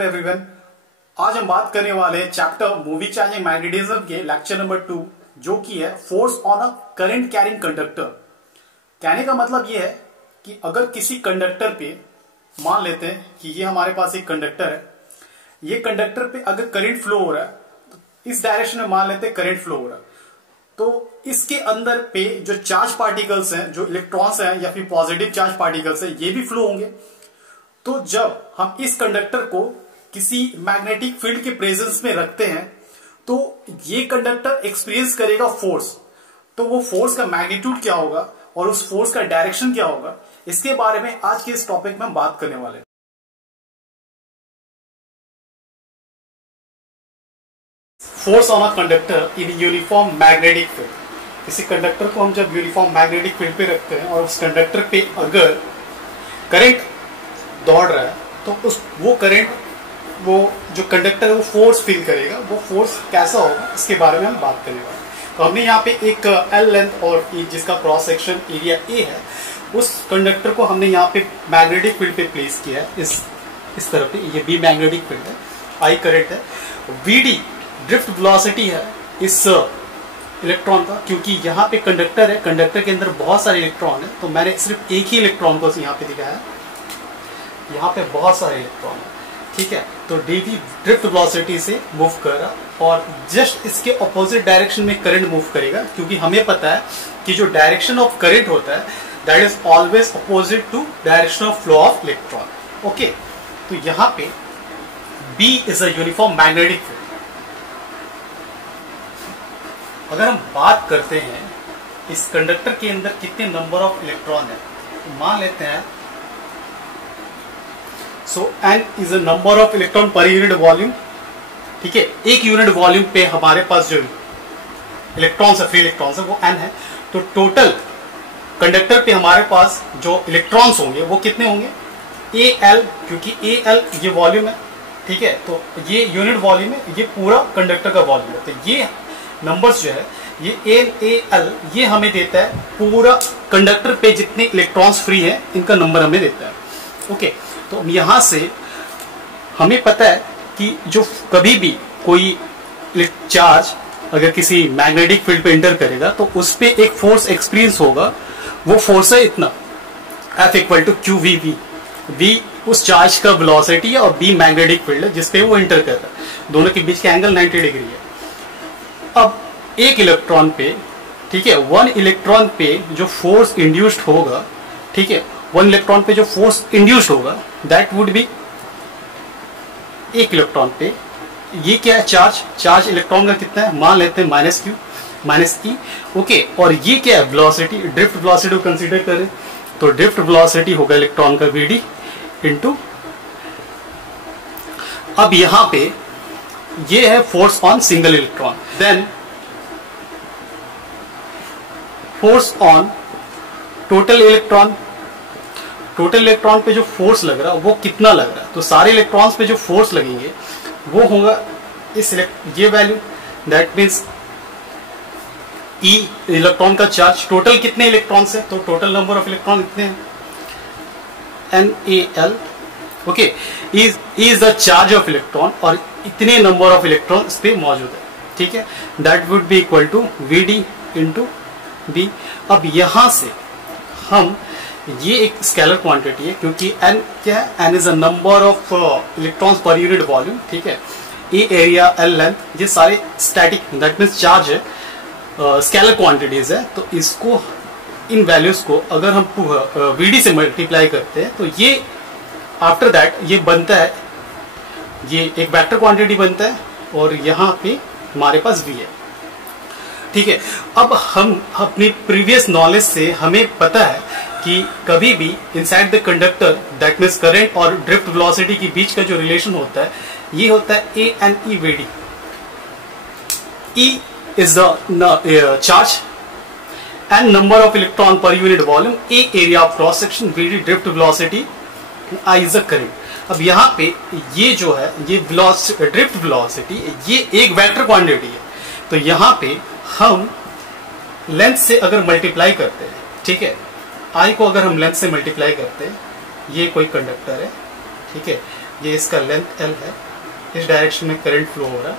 WhatsApp everyone. आज हम बात करने वाले हैं चैप्टर मूवी चार्जिंग मैग्नेटिज्म के लेक्चर नंबर 2, जो कि है force on a current carrying conductor. कहने का मतलब ये है कि अगर किसी कंडक्टर पे मान लेते हैं कि ये हमारे पास एक कंडक्टर है, ये कंडक्टर पे अगर करंट फ्लो हो रहा है, तो इस डायरेक्शन में मान लेते हैं करंट फ्लो हो रहा है, तो इसके अंदर पे जो चार्ज पार्टिकल्स हैं, जो इलेक्ट्रॉन्स हैं या फिर पॉजिटिव चार्ज पार्टिकल्स हैं, ये भी फ्लो होंगे। तो जब हम इस कंडक्टर को किसी मैग्नेटिक फील्ड के प्रेजेंस में रखते हैं तो ये कंडक्टर एक्सपीरियंस करेगा फोर्स। तो वो फोर्स का मैग्नीट्यूड क्या होगा और उस फोर्स का डायरेक्शन क्या होगा, इसके बारे में आज के इस टॉपिक में हम बात करने वाले हैं। Force on a conductor in uniform magnetic field. किसी कंडक्टर को हम जब यूनिफॉर्म मैग्नेटिक फील्ड पे रखते हैं और उस कंडक्टर पे अगर करंट दौड़ रहा है तो वो करंट, वो जो कंडक्टर है वो फोर्स फील करेगा। वो फोर्स कैसा होगा इसके बारे में हम बात करने वाले हैं। तो हमने यहाँ पे एक एल लेंथ और जिसका क्रॉस सेक्शन एरिया ए है, उस कंडक्टर को हमने यहाँ पे मैग्नेटिक फील्ड पे प्लेस किया है। इस तरफ पे ये बी मैग्नेटिक फील्ड है, आई करंट है, वीडी ड्रिफ्ट वेलोसिटी है इस इलेक्ट्रॉन का। क्योंकि यहाँ पे कंडक्टर है, कंडक्टर के अंदर बहुत सारे इलेक्ट्रॉन है, तो मैंने सिर्फ एक ही इलेक्ट्रॉन को यहाँ पे दिखाया है। यहाँ पे बहुत सारे इलेक्ट्रॉन है, ठीक है। तो डीवी ड्रिफ्ट वेलोसिटी से मूव कर रहा और जस्ट इसके ऑपोजिट डायरेक्शन में करंट मूव करेगा, क्योंकि हमें पता है कि जो डायरेक्शन ऑफ करंट होता है that is always opposite to direction of flow of electron. Okay, तो यहाँ पे B is a uniform magnetic field. अगर हम बात करते हैं इस कंडक्टर के अंदर कितने नंबर ऑफ इलेक्ट्रॉन है, तो मान लेते हैं सो n is a number of electron per unit volume, ठीक है। एक यूनिट वॉल्यूम पे हमारे पास जो इलेक्ट्रॉन्स है, फ्री इलेक्ट्रॉन्स है, वो n है। तो टोटल कंडक्टर पे हमारे पास जो इलेक्ट्रॉन्स होंगे वो कितने होंगे, Al, क्योंकि Al ये वॉल्यूम है, ठीक है। तो ये यूनिट वॉल्यूम है, ये पूरा कंडक्टर का वॉल्यूम है। तो ये नंबर्स जो है ये Al ये हमें देता है पूरा कंडक्टर पे जितने इलेक्ट्रॉन्स फ्री है इनका नंबर हमें देता है। ओके, तो यहां से हमें पता है कि जो कभी भी कोई चार्ज अगर किसी मैग्नेटिक फील्ड पे एंटर करेगा तो उस पे एक फोर्स एक्सपीरियंस होगा। वो फोर्स है इतना, F equal to Q V V. V उस चार्ज का वेलोसिटी है और B मैग्नेटिक फील्ड है जिसपे वो एंटर कर रहा है। दोनों के बीच का एंगल 90 डिग्री है। अब एक इलेक्ट्रॉन पे, ठीक है, वन इलेक्ट्रॉन पे जो फोर्स इंड्यूस्ड होगा, ठीक है, वन इलेक्ट्रॉन पे जो फोर्स इंड्यूस्ड होगा दैट वुड बी, एक इलेक्ट्रॉन पे ये क्या है, चार्ज इलेक्ट्रॉन का कितना है, मान लेते हैं minus Q minus E. Okay, और ये क्या है, वेलोसिटी, ड्रिफ्ट वेलोसिटी को कंसीडर करें तो ड्रिफ्ट वेलोसिटी होगा इलेक्ट्रॉन का वीडी इंटू। अब यहां पे ये है force on single electron, then force on total electron. Total electron पे जो फोर्स लग रहा है वो कितना लग रहा है, तो सारे इलेक्ट्रॉन्स पे जो फोर्स लगेंगे वो होगा ये value, that means E electron का चार्ज। टोटल कितने इलेक्ट्रॉन्स है, तो टोटल नंबर ऑफ इलेक्ट्रॉन इतने हैं, NaL। Okay, is the charge of electron और इतने नंबर ऑफ इलेक्ट्रॉन इस पे मौजूद है, ठीक है। That would be equal to Vd into B. अब यहां से हम, ये एक स्केलर क्वांटिटी है क्योंकि n क्या है, n is a number of electrons per unit volume, ठीक है। ए एरिया, L लेंथ, ये सारे स्टैटिक, दैट मीन्स चार्ज है, स्केलर क्वांटिटीज है। तो इसको, इन वैल्यूज को अगर हम Vd से मल्टीप्लाई करते हैं तो ये आफ्टर दैट ये बनता है, ये एक वेक्टर क्वांटिटी बनता है और यहाँ पे हमारे पास V है, ठीक है। अब हम अपनी प्रीवियस नॉलेज से हमें पता है कि कभी भी inside the conductor, that means current और ड्रिफ्ट वेलोसिटी के बीच का जो रिलेशन होता है ये होता है ANEVD। E is the charge and number of electron per unit volume, A area of cross section, VD drift velocity, I is the current। अब यहाँ पे ये जो है ये ड्रिफ्ट वेलोसिटी ये एक वेक्टर क्वांटिटी है। तो यहाँ पे हम लेंथ से अगर मल्टीप्लाई करते हैं, ठीक है, I को अगर हम लेंथ से मल्टीप्लाई करते हैं, ये कोई कंडक्टर है, ठीक है, ये इसका लेंथ L है, इस डायरेक्शन में करंट फ्लो हो रहा है,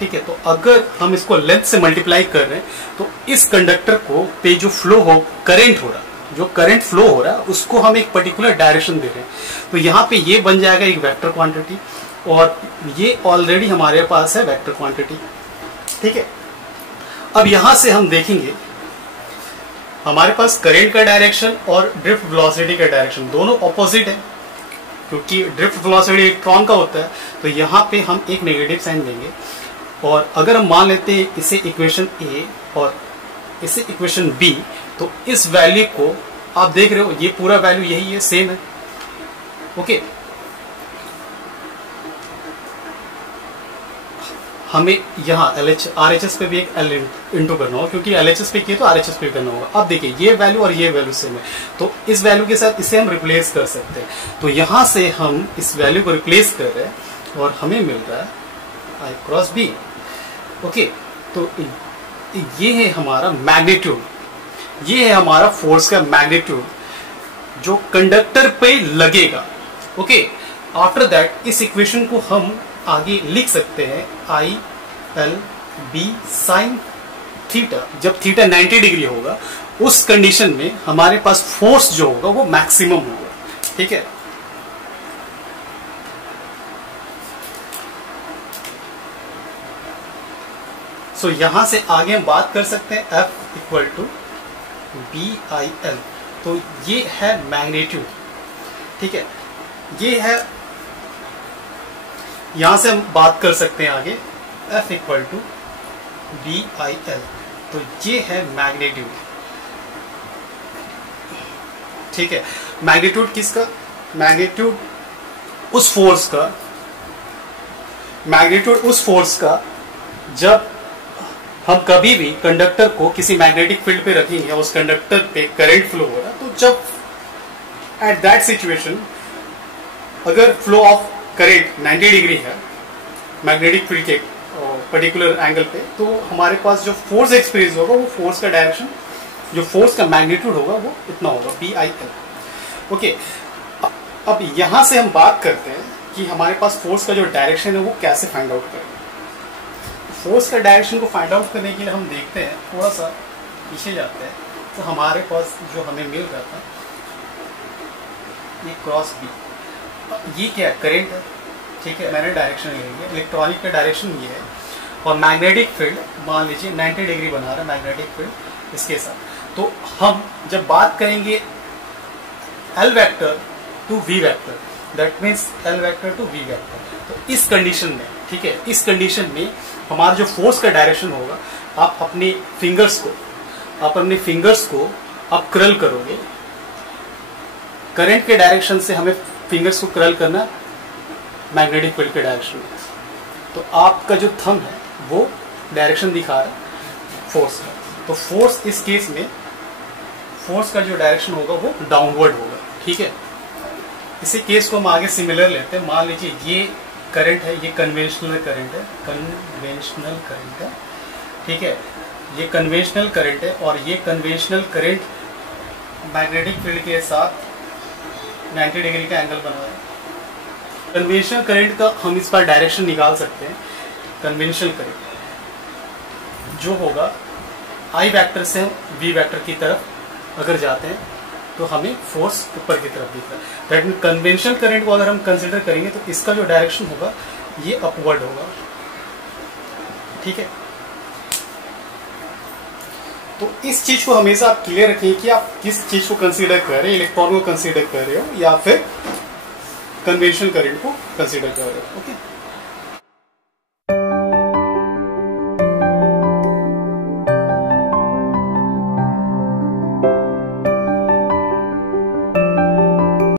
ठीक है। तो अगर हम इसको लेंथ से मल्टीप्लाई कर रहे हैं तो इस कंडक्टर को पे जो फ्लो हो करंट हो रहा है, जो करंट फ्लो हो रहा है उसको हम एक पर्टिकुलर डायरेक्शन दे रहे हैं। तो यहाँ पे ये बन जाएगा एक वेक्टर क्वांटिटी, और ये ऑलरेडी हमारे पास है वेक्टर क्वांटिटी, ठीक है। अब यहां से हम देखेंगे हमारे पास करंट का डायरेक्शन और ड्रिफ्ट वेलोसिटी का डायरेक्शन दोनों ऑपोजिट है, क्योंकि ड्रिफ्ट वेलोसिटी इलेक्ट्रॉन का होता है। तो यहाँ पे हम एक नेगेटिव साइन देंगे, और अगर हम मान लेते हैं इसे इक्वेशन ए और इसे इक्वेशन बी, तो इस वैल्यू को आप देख रहे हो, ये पूरा वैल्यू यही है, सेम है, ओके। हमें यहाँ RHS पे भी एक L इंटू करना होगा, क्योंकि LHS पे किए तो RHS पे करना होगा। अब देखिए ये वैल्यू और ये वैल्यू सेम है, तो इस वैल्यू के साथ इसे हम रिप्लेस कर सकते हैं। तो यहाँ से हम इस वैल्यू को रिप्लेस कर रहे हैं और हमें मिल रहा है I क्रॉस B, ओके। तो ये है हमारा मैग्नीट्यूड, ये है हमारा फोर्स का मैग्नीट्यूड जो कंडक्टर पे लगेगा, ओके। आफ्टर दैट इस इक्वेशन को हम आगे लिख सकते हैं ILB साइन थीटा। जब थीटा 90 डिग्री होगा उस कंडीशन में हमारे पास फोर्स जो होगा वो मैक्सिमम होगा, ठीक है। सो यहां से आगे हम बात कर सकते हैं F इक्वल टू BIL। तो ये है मैग्नीट्यूड, ठीक है। ये है, यहां से हम बात कर सकते हैं आगे F इक्वल टू BIL। तो ये है मैग्नीट्यूड, ठीक है। मैग्नीट्यूड किसका? मैग्नीट्यूड उस फोर्स का, मैग्नीट्यूड उस फोर्स का जब हम कभी भी कंडक्टर को किसी मैग्नेटिक फील्ड पे रखेंगे, उस कंडक्टर पे करंट फ्लो हो रहा, तो जब एट दैट सिचुएशन अगर फ्लो ऑफ करंट 90 डिग्री है मैग्नेटिक फील्ड के पर्टिकुलर एंगल पे, तो हमारे पास जो फोर्स एक्सपीरियंस होगा वो फोर्स का डायरेक्शन, जो फोर्स का मैग्नीट्यूड होगा वो इतना होगा BIL, ओके। अब यहां से हम बात करते हैं कि हमारे पास फोर्स का जो डायरेक्शन है वो कैसे फाइंड आउट करें। फोर्स का डायरेक्शन को फाइंड आउट करने के लिए हम देखते हैं, थोड़ा सा पीछे जाते हैं, तो हमारे पास जो हमें मिल रहा था ये क्रॉस B, ये क्या है? करंट है, ठीक है। मैंने डायरेक्शन ले लिया, इलेक्ट्रॉनिक का डायरेक्शन ये है, और मैग्नेटिक फील्ड मान लीजिए 90 डिग्री बना रहा है मैग्नेटिक फील्ड इसके साथ। तो हम जब बात करेंगे L vector to V vector, that means L vector to V vector, तो इस कंडीशन में, ठीक है, इस कंडीशन में हमारा जो फोर्स का डायरेक्शन होगा, आप अपने फिंगर्स को आप क्रल करोगे, करंट के डायरेक्शन से हमें फिंगर्स को क्रल करना मैग्नेटिक फील्ड के डायरेक्शन में, तो आपका जो थंब है वो डायरेक्शन दिखा रहा है फोर्स का। तो फोर्स इस केस में, फोर्स का जो डायरेक्शन होगा वो डाउनवर्ड होगा, ठीक है। इसी केस को हम आगे सिमिलर लेते हैं। मान लीजिए ये करंट है, ये कन्वेंशनल करंट है, ठीक है, ये कन्वेंशनल करंट है, और ये कन्वेंशनल करंट मैग्नेटिक फील्ड के साथ 90 डिग्री का एंगल बना रहा है। कन्वेंशनल करंट का हम इस पर डायरेक्शन निकाल सकते हैं। कन्वेंशनल करंट जो होगा I वेक्टर से V वेक्टर की तरफ अगर जाते हैं तो हमें फोर्स ऊपर की तरफ दिखता है। दैट मीन कन्वेंशनल करंट को अगर हम कंसिडर करेंगे तो इसका जो डायरेक्शन होगा ये अपवर्ड होगा, ठीक है। तो इस चीज को हमेशा आप क्लियर रखें कि आप किस चीज को कंसीडर कर रहे हैं, इलेक्ट्रॉन को कंसीडर कर रहे हो या फिर कन्वेंशनल करंट को कंसीडर कर रहे हो, ओके।